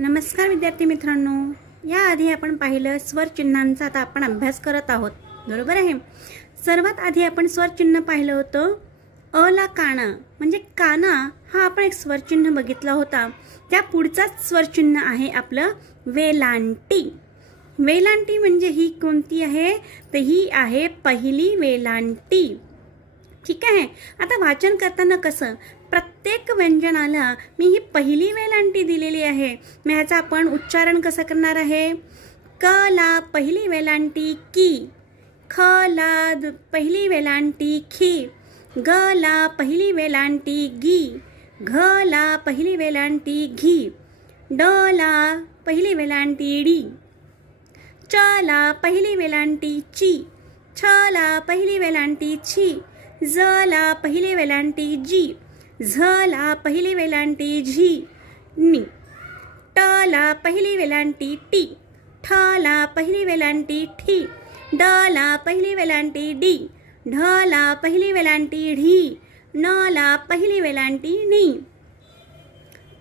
नमस्कार विद्यार्थी मित्रांनो, याआधी आपण पाहिलं स्वरचिन्हांचा आता आपण अभ्यास करत आहोत, बरोबर आहे. सर्वात आधी आपण स्वरचिन्ह पाहिलं होतं. अ ला काना म्हणजे काना हा आपण एक स्वरचिन्ह बघितला होता. त्या पुढचाच स्वरचिन्ह आहे आपलं वेलांटी. वेलांटी म्हणजे ही कोणती आहे, तर ही आहे पहिली वेलांटी. ठीक आहे. आता वाचन करताना कसं प्रत्येक व्यंजनाला मी ही पहिली वेलांटी दिलेली आहे. मग ह्याचा आपण उच्चारण कसं करणार आहे. क ला पहिली वेलांटी की, ख ला पहिली वेलांटी खी, ग ला पहिली वेलांटी गी, घ ला पहिली वेलांटी घी, ड ला पहिली वेलांटी डी, च ला पहिली वेलांटी ची, छ ला पहिली वेलांटी छी, ज ला पहिली वेलांटी जी, झ ला पहिली वेलांटी झी, नी, ट ला पहिली वेलांटी टी, ठ ला पहिली वेलांटी ठी, ड ला पहिली वेलांटी डी, ढ ला पहिली वेलांटी ढी, न ला पहिली वेलांटी नी,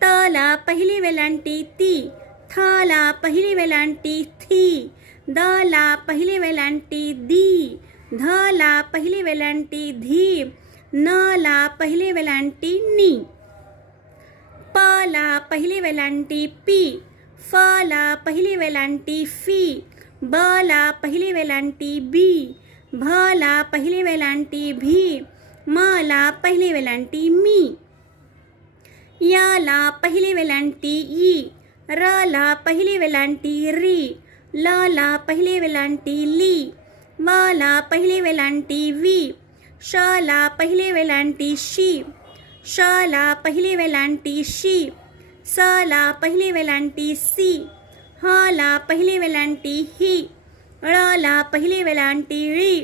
त ला पहिली वेलांटी ती, थ ला पहिली वेलांटी थी, द ला पहिली वेलांटी दी, ध ला पहिली वेलांटी धी, न ला पहिली वेलांटी नी, प ला पहिली वेलांटी पी, फ ला पहिली वेलांटी फी, ब ला पहिली वेलांटी बी, भ ला पहिली वेलांटी भी, म ला पहिली वेलांटी मी, या ला पहिली वेलांटी ई, र ला पहिली वेलांटी री, ल ला पहिली वेलांटी ली, व ला पहिली वेलांटी वी, श ला पहिली वेलांटी शी, श ला पहिली वेलांटी शी, स ला पहिली वेलांटी सी, ह ला पहिली वेलांटी ही, ळ ला पहिली वेलांटी ळी,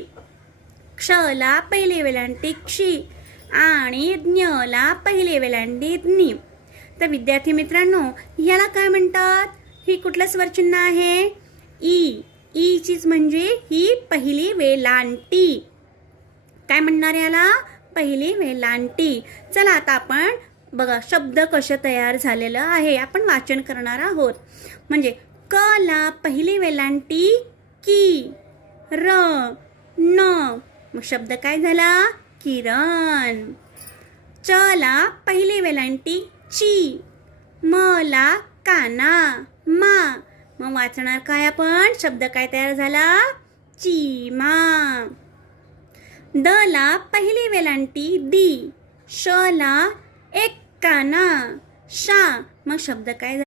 क्ष ला पहिली वेलांटी क्षी आणि ज्ञ ला पहिली वेलांटी ज्ञी. तर विद्यार्थी मित्रांनो, याला काय म्हणतात, ही कुठलं स्वरचिन्ह आहे, ई. ई चीच म्हणजे ही पहिली वेलांटी. काय म्हणणार याला, पहिली वेलांटी. चला आता आपण बघा शब्द कसे तयार झालेलं आहे, आपण वाचन करणार आहोत. म्हणजे क ला पहिली वेलांटी की, र, न, मग शब्द काय झाला, किरण. च ला पहिली वेलांटी ची, म ला काना, मा, मग वाचणार काय आपण, शब्द काय तयार झाला, चीमा. द ला पहिली वेलांटी दी, श ला एक काना, शा, मग शब्द काय